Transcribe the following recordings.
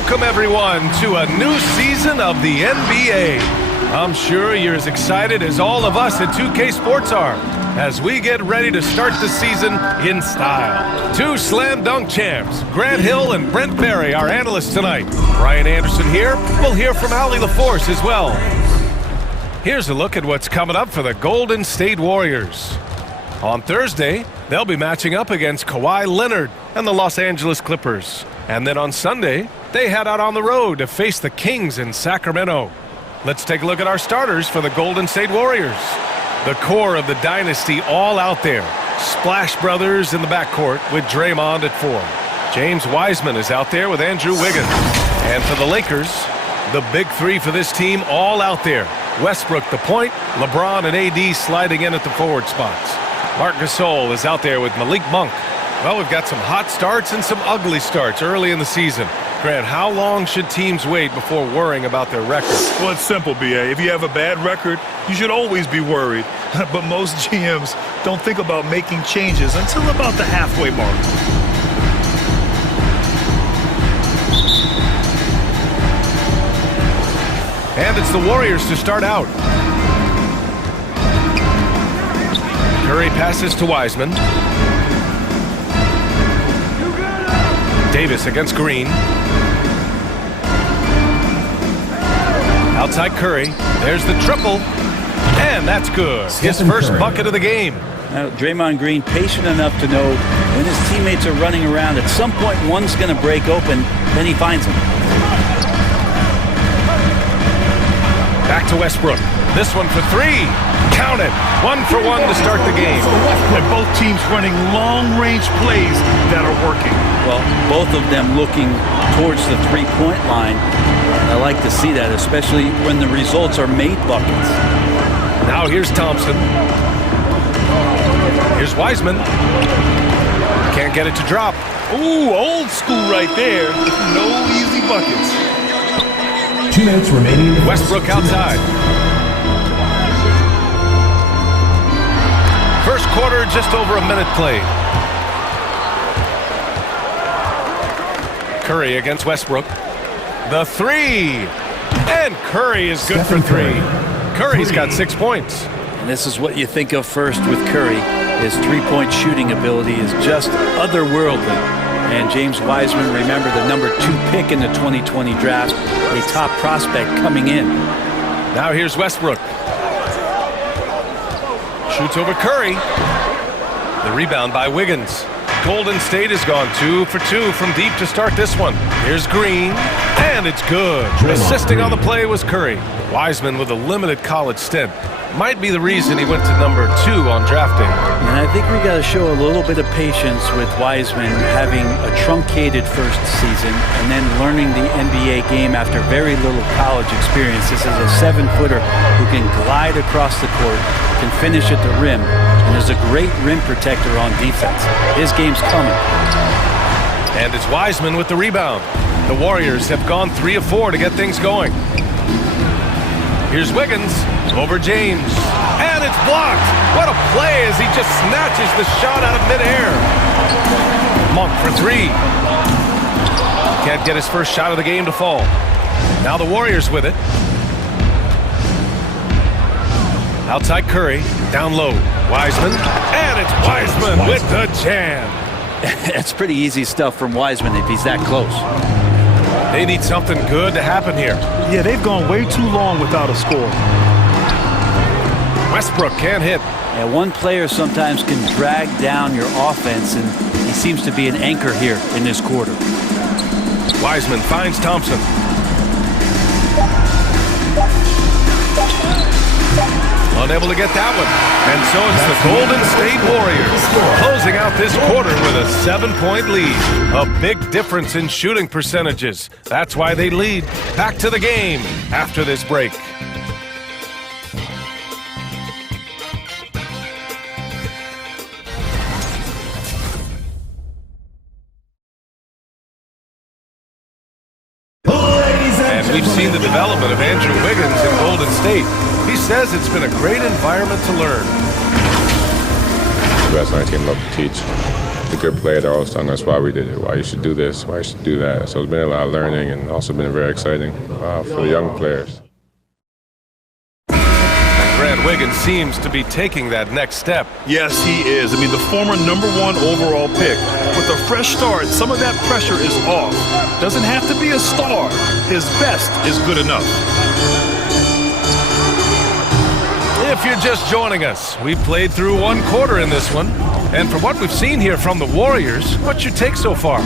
Welcome, everyone, to a new season of the NBA. I'm sure you're as excited as all of us at 2K Sports are as we get ready to start the season in style. Two slam dunk champs, Grant Hill and Brent Barry, our analysts tonight. Brian Anderson here. We'll hear from Allie LaForce as well. Here's a look at what's coming up for the Golden State Warriors. On Thursday, they'll be matching up against Kawhi Leonard and the Los Angeles Clippers. And then on Sunday, they head out on the road to face the Kings in Sacramento. Let's take a look at our starters for the Golden State Warriors. The core of the dynasty all out there. Splash Brothers in the backcourt with Draymond at 4. James Wiseman is out there with Andrew Wiggins. And for the Lakers, the big three for this team all out there. Westbrook the point, LeBron and AD sliding in at the forward spots. Marc Gasol is out there with Malik Monk. Well, we've got some hot starts and some ugly starts early in the season. Grant, how long should teams wait before worrying about their record? Well, it's simple, B.A. If you have a bad record, you should always be worried. But most GMs don't think about making changes until about the halfway mark. And it's the Warriors to start out. Curry passes to Wiseman. Davis against Green. Outside Curry. There's the triple. And that's good. His first bucket of the game. Now, Draymond Green patient enough to know when his teammates are running around, at some point one's going to break open, then he finds them. Back to Westbrook. This one for three. Count it. 1 for 1 to start the game. And both teams running long-range plays that are working. Well, both of them looking towards the three-point line. I like to see that, especially when the results are made buckets. Now here's Thompson. Here's Wiseman. Can't get it to drop. Ooh, old school right there. No easy buckets. 2 minutes remaining. Westbrook outside. First quarter, just over a minute played. Curry against Westbrook. The three. And Curry is good for 3. Curry's got 6 points. And this is what you think of first with Curry. His three-point shooting ability is just otherworldly. And James Wiseman, remember, the number 2 pick in the 2020 draft, a top prospect coming in. Now here's Westbrook. Shoots over Curry. The rebound by Wiggins. Golden State has gone 2 for 2 from deep to start this one. Here's Green, and it's good. Assisting on the play was Curry. Wiseman with a limited college stint. Might be the reason he went to number 2 on draft day. And I think we got to show a little bit of patience with Wiseman having a truncated first season and then learning the NBA game after very little college experience. This is a 7-footer who can glide across the court, can finish at the rim, and is a great rim protector on defense. His game's coming. And it's Wiseman with the rebound. The Warriors have gone 3 of 4 to get things going. Here's Wiggins over James. And it's blocked. What a play as he just snatches the shot out of midair. Monk for 3. Can't get his first shot of the game to fall. Now the Warriors with it. Outside Curry, down low. Wiseman, and it's Wiseman with the jam. It's pretty easy stuff from Wiseman if he's that close. They need something good to happen here. Yeah, they've gone way too long without a score. Westbrook can't hit. Yeah, one player sometimes can drag down your offense, and he seems to be an anchor here in this quarter. Wiseman finds Thompson. Unable to get that one. And so it's the Golden State Warriors closing out this quarter with a 7-point lead. A big difference in shooting percentages. That's why they lead. Back to the game after this break. And we've seen the development of Andrew Wiggins in Golden State. He says it's been a great environment to learn. The guys on our team love to teach. the good player that always telling us why we did it, why you should do this, why you should do that. So it's been a lot of learning and also been very exciting for the young players. Grant Wiggins seems to be taking that next step. Yes, he is. I mean, the former #1 overall pick. With a fresh start, some of that pressure is off. Doesn't have to be a star. His best is good enough. If you're just joining us, we played through 1 quarter in this one. And for what we've seen here from the Warriors, what's your take so far?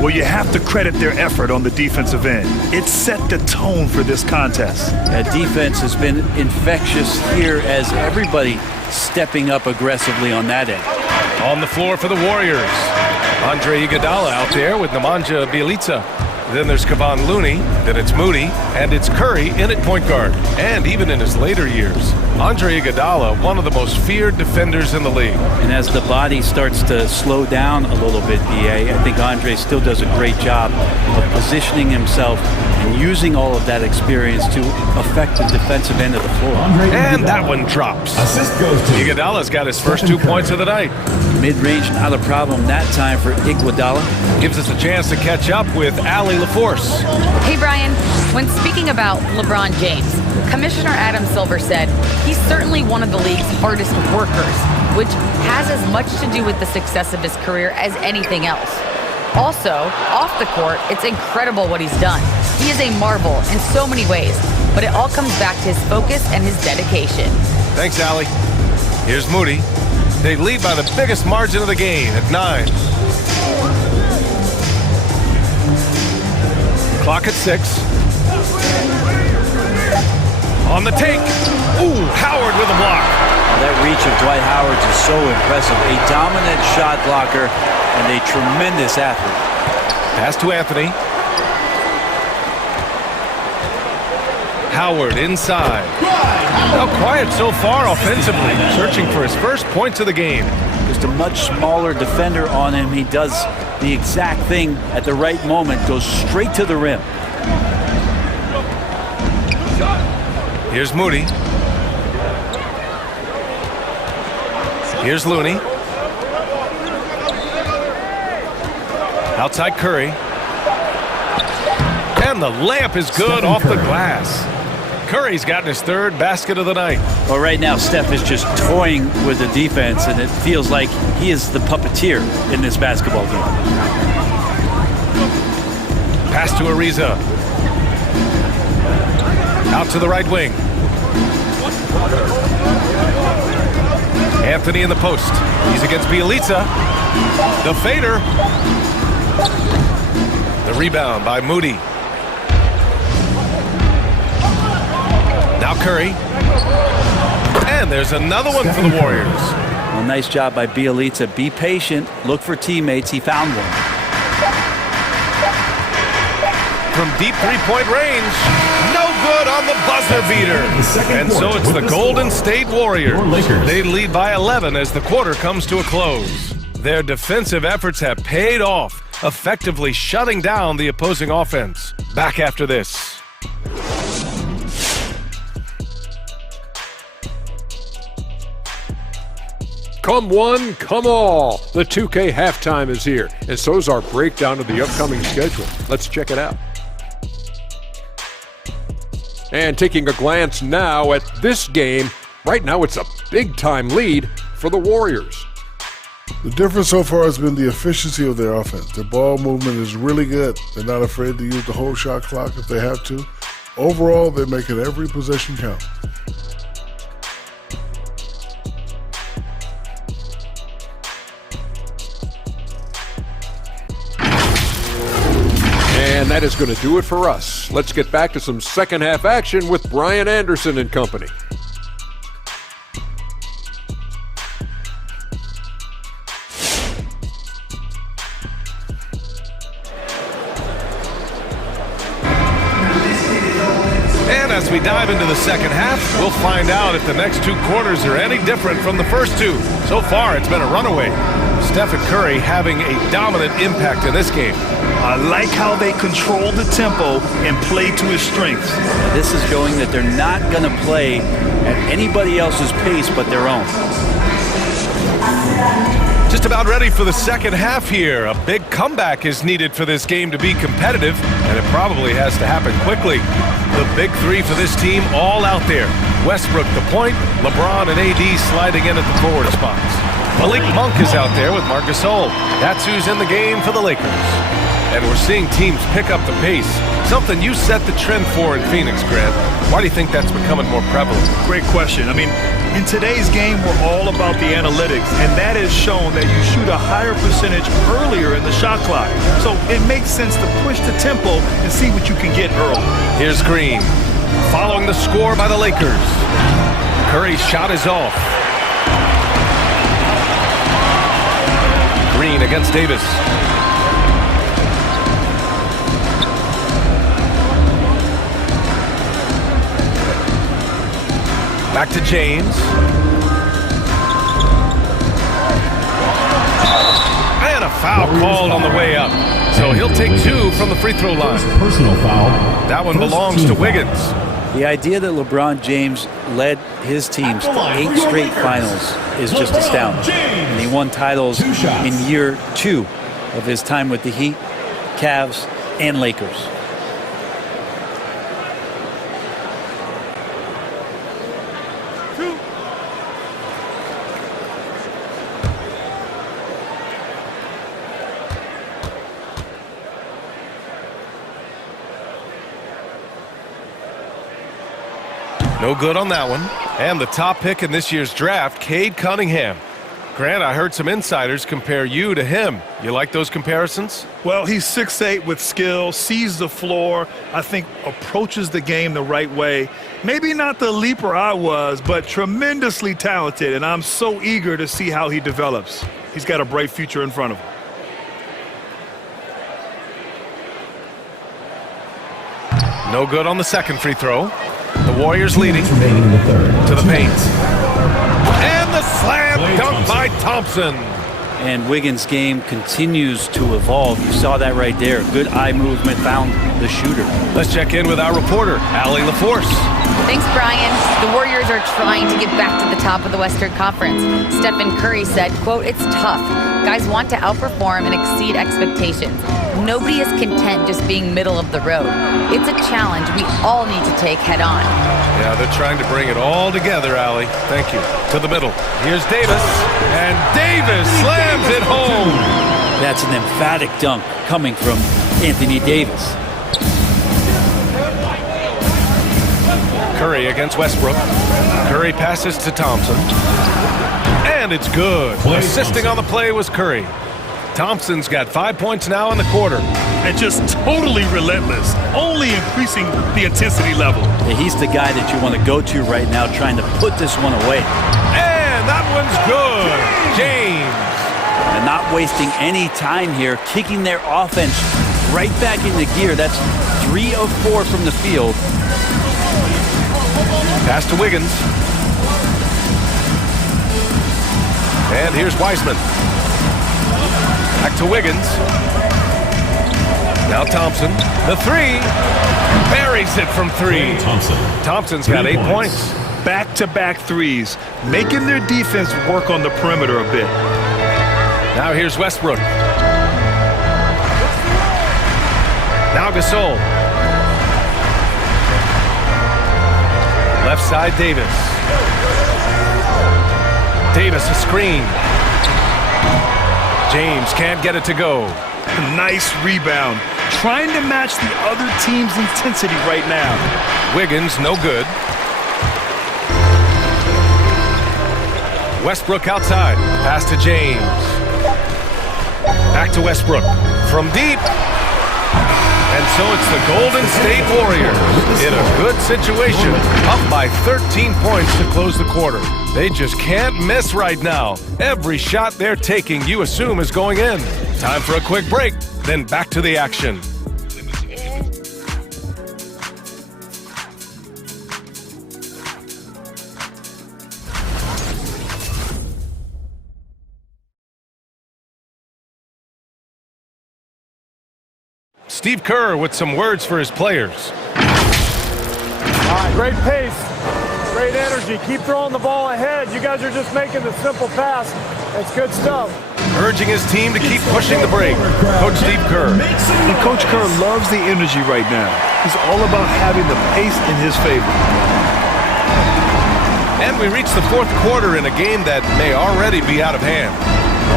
Well, you have to credit their effort on the defensive end. It set the tone for this contest. That defense has been infectious here as everybody stepping up aggressively on that end. On the floor for the Warriors, Andre Iguodala out there with Nemanja Bjelica. Then there's Kevon Looney, then it's Moody, and it's Curry in at point guard. And even in his later years, Andre Iguodala, one of the most feared defenders in the league. And as the body starts to slow down a little bit, BA, I think Andre still does a great job of positioning himself and using all of that experience to affect the defensive end of the floor. And that one drops. Assist goes to Iguodala's got his first 2 points of the night. Mid-range, not a problem that time for Iguodala. Gives us a chance to catch up with Allie LaForce. Hey, Brian. When speaking about LeBron James, Commissioner Adam Silver said he's certainly one of the league's hardest workers, which has as much to do with the success of his career as anything else. Also, off the court, it's incredible what he's done. He is a marvel in so many ways, but it all comes back to his focus and his dedication. Thanks, Allie. Here's Moody. They lead by the biggest margin of the game at 9. Clock at 6. On the take. Ooh, Howard with a block. That reach of Dwight Howard is so impressive. A dominant shot blocker and a tremendous athlete. Pass to Anthony. Howard inside. Now quiet so far offensively, searching for his first points of the game. Just a much smaller defender on him. He does the exact thing at the right moment, goes straight to the rim. Here's Moody. Here's Looney. Outside Curry. And the layup is good Stephen off the Curry. glass. Curry's gotten his 3rd basket of the night. Well, right now, Steph is just toying with the defense, and it feels like he is the puppeteer in this basketball game. Pass to Ariza. Out to the right wing. Anthony in the post. He's against Bjelica. The fader. The rebound by Moody. Now Curry. And there's another one for the Warriors. Well, nice job by Bjelica. Be patient. Look for teammates. He found one. From deep three-point range. No good on the buzzer beater. And so it's the Golden State Warriors. They lead by 11 as the quarter comes to a close. Their defensive efforts have paid off, effectively shutting down the opposing offense. Back after this. Come one, come all. The 2K halftime is here, and so is our breakdown of the upcoming schedule. Let's check it out. And taking a glance now at this game, right now it's a big-time lead for the Warriors. The difference so far has been the efficiency of their offense. Their ball movement is really good. They're not afraid to use the whole shot clock if they have to. Overall, they're making every possession count. And that is going to do it for us. Let's get back to some second half action with Brian Anderson and company. And as we dive into the second half, we'll find out if the next 2 quarters are any different from the first 2. So far, it's been a runaway. Stephen Curry having a dominant impact in this game. I like how they control the tempo and play to his strengths. This is showing that they're not going to play at anybody else's pace but their own. Just just about ready for the second half here. A big comeback is needed for this game to be competitive, and it probably has to happen quickly. The big three for this team all out there. Westbrook the point, LeBron and AD sliding in at the forward spots. Malik Monk is out there with Marc Gasol. That's who's in the game for the Lakers. And we're seeing teams pick up the pace, something you set the trend for in Phoenix, Grant. Why do you think that's becoming more prevalent? Great question. I mean, in today's game, we're all about the analytics, and that has shown that you shoot a higher percentage earlier in the shot clock. So it makes sense to push the tempo and see what you can get early. Here's Green, following the score by the Lakers. Curry's shot is off. Green against Davis. Back to James. And a foul called on the way up. So he'll take 2 from the free throw line. Personal foul. That one belongs to Wiggins. The idea that LeBron James led his teams to 8 straight finals is just astounding. And he won titles in year 2 of his time with the Heat, Cavs, and Lakers. No good on that one. And the top pick in this year's draft, Cade Cunningham. Grant, I heard some insiders compare you to him. You like those comparisons? Well, he's 6'8" with skill, sees the floor, I think approaches the game the right way. Maybe not the leaper I was, but tremendously talented, and I'm so eager to see how he develops. He's got a bright future in front of him. No good on the second free throw. The Warriors leading Remaining in the third. to the paint. And the slam dunk by Thompson. And Wiggins' game continues to evolve. You saw that right there. Good eye movement, found the shooter. Let's check in with our reporter, Allie LaForce. Thanks, Brian. The Warriors are trying to get back to the top of the Western Conference. Stephen Curry said, quote, "It's tough. Guys want to outperform and exceed expectations. Nobody is content just being middle of the road. It's a challenge we all need to take head on." Yeah, they're trying to bring it all together, Allie. Thank you. To the middle. Here's Davis. And Davis slams it home. That's an emphatic dunk coming from Anthony Davis. Curry against Westbrook. Curry passes to Thompson. And it's good. Assisting on the play was Curry. Thompson's got 5 points now in the quarter. And just totally relentless, only increasing the intensity level. Yeah, he's the guy that you want to go to right now, trying to put this one away. And that one's good. James. And not wasting any time here, kicking their offense right back into gear. That's 3 of 4 from the field. Pass to Wiggins. And here's Wiseman. Back to Wiggins. Now Thompson. The 3. Buries it from 3. Thompson's got 8 points. Back-to-back threes, making their defense work on the perimeter a bit. Now here's Westbrook. Now Gasol. Left side, Davis. Davis, a screen. James can't get it to go. Nice rebound. Trying to match the other team's intensity right now. Wiggins, no good. Westbrook outside. Pass to James. Back to Westbrook. From deep. And so it's the Golden State Warriors in a good situation, up by 13 points to close the quarter. They just can't miss right now. Every shot they're taking, you assume, is going in. Time for a quick break, then back to the action. Steve Kerr with some words for his players. Great pace, great energy. Keep throwing the ball ahead. You guys are just making the simple pass. It's good stuff. urging his team to keep pushing the break. Coach Steve Kerr. And Coach Kerr loves the energy right now. He's all about having the pace in his favor. And we reach the fourth quarter in a game that may already be out of hand.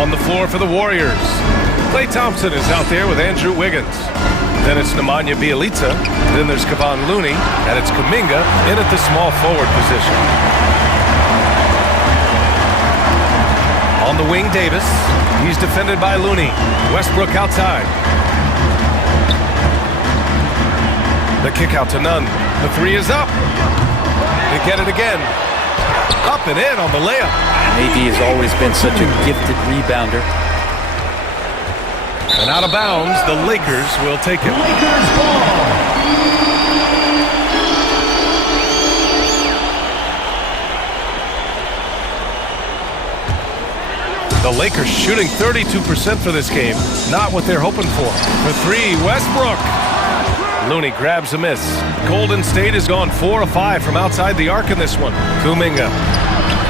On the floor for the Warriors, Klay Thompson is out there with Andrew Wiggins. Then it's Nemanja Bjelica. Then there's Kevon Looney. And it's Kuminga in at the small forward position. On the wing, Davis. He's defended by Looney. Westbrook outside. The kick out to Nunn. The three is up. They get it again. Up and in on the layup. AD has always been such a gifted rebounder. And out of bounds, the Lakers will take it. Lakers ball. The Lakers shooting 32% for this game. Not what they're hoping for. For three, Westbrook. Looney grabs a miss. Golden State has gone 4 of 5 from outside the arc in this one. Kuminga.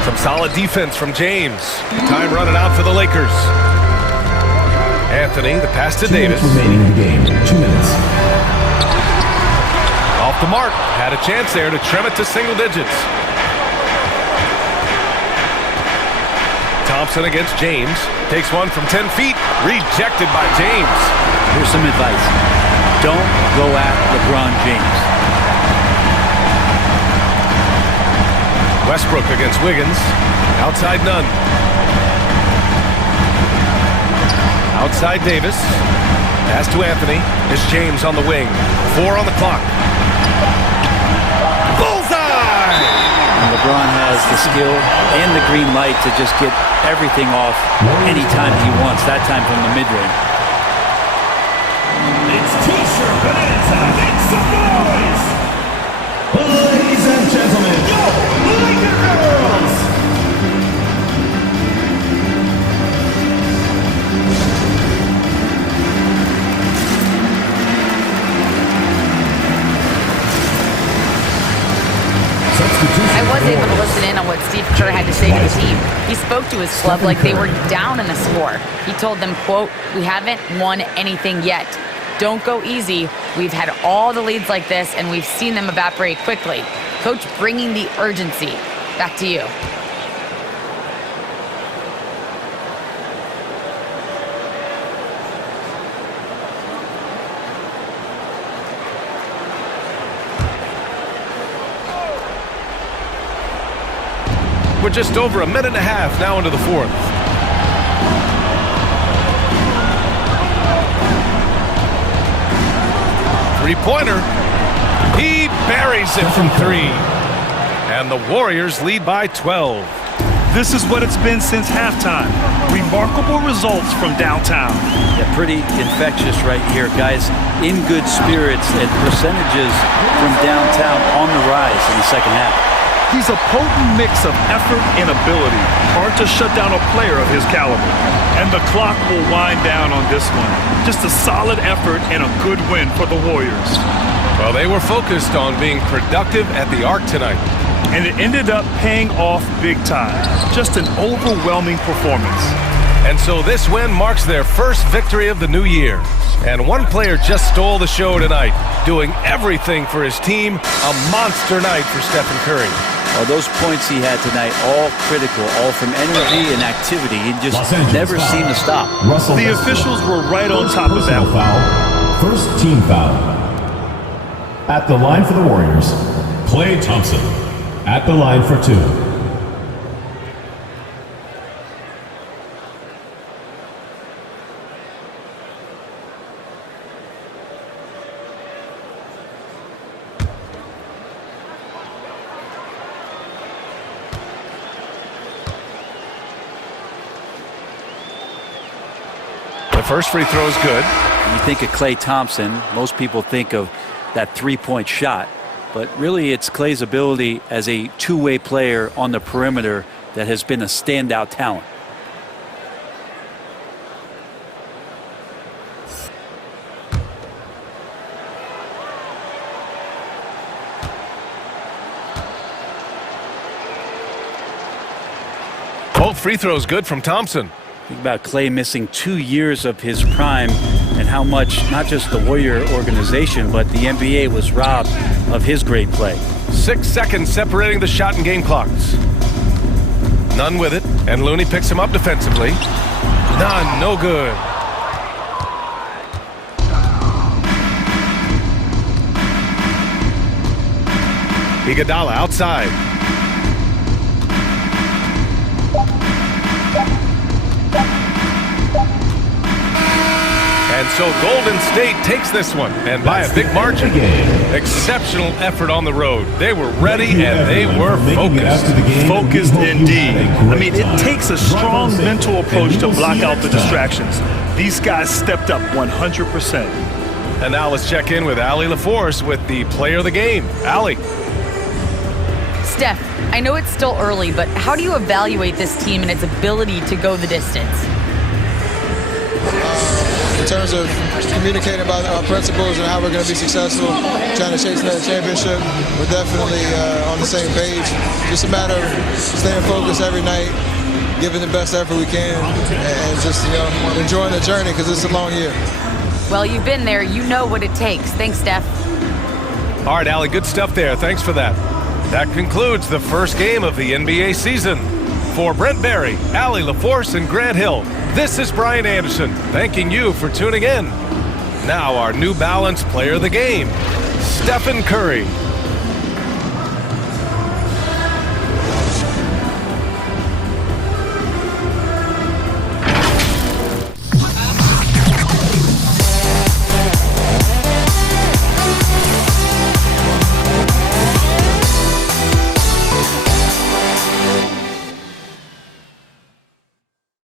Some solid defense from James. Time running out for the Lakers. Anthony, the pass to Davis. 2 minutes remaining in the game. 2 minutes. Off the mark. Had a chance there to trim it to single digits. Thompson against James. Takes one from 10 feet. Rejected by James. Here's some advice. Don't go at LeBron James. Westbrook against Wiggins. Outside Nunn. Outside Davis. Pass to Anthony. It's James on the wing. 4 on the clock. Bullseye! And LeBron has the skill and the green light to just get everything off anytime he wants, that time from the mid-range. It's T-shirt bonanza. Make some noise. Ladies and gentlemen, yo, Laker girls. I was able to listen in on what Steve Kerr had to say to the team. He spoke to his club like they were down in the score. He told them, quote, "We haven't won anything yet. Don't go easy. We've had all the leads like this, and we've seen them evaporate quickly." Coach bringing the urgency. Back to you. We're just over a minute and a half now into the fourth. Three-pointer. He buries it from 3. And the Warriors lead by 12. This is what it's been since halftime. Remarkable results from downtown. Yeah, pretty infectious right here, guys. In good spirits and percentages from downtown on the rise in the second half. He's a potent mix of effort and ability. Hard to shut down a player of his caliber. And the clock will wind down on this one. Just a solid effort and a good win for the Warriors. Well, they were focused on being productive at the arc tonight. And it ended up paying off big time. Just an overwhelming performance. And so this win marks their first victory of the new year. And one player just stole the show tonight, doing everything for his team. A monster night for Stephen Curry. Well, those points he had tonight, all critical, all from energy and activity. He just never seemed to stop. The officials were right on top of that. Foul. First team foul. At the line for the Warriors, Klay Thompson. At the line for 2. The first free throw is good. When you think of Klay Thompson, most people think of that three-point shot. But really, it's Klay's ability as a two-way player on the perimeter that has been a standout talent. Both free throws good from Thompson. Think about Clay missing 2 years of his prime and how much not just the Warrior organization, but the NBA was robbed of his great play. 6 seconds separating the shot and game clocks. None with it, and Looney picks him up defensively. None, no good. Iguodala outside. And so Golden State takes this one, and by a big margin. Exceptional effort on the road. They were ready and they were focused. Focused indeed. I mean, it takes a strong mental approach to block out the distractions. These guys stepped up 100%. And now let's check in with Allie LaForce with the player of the game. Allie. Steph, I know it's still early, but how do you evaluate this team and its ability to go the distance? In terms of communicating about our principles and how we're going to be successful, trying to chase another championship, we're definitely on the same page. Just a matter of staying focused every night, giving the best effort we can, and just enjoying the journey because it's a long year. Well, you've been there. You know what it takes. Thanks, Steph. All right, Allie, good stuff there. Thanks for that. That concludes the first game of the NBA season. For Brent Barry, Allie LaForce, and Grant Hill, this is Brian Anderson, thanking you for tuning in. Now our New Balance player of the game, Stephen Curry.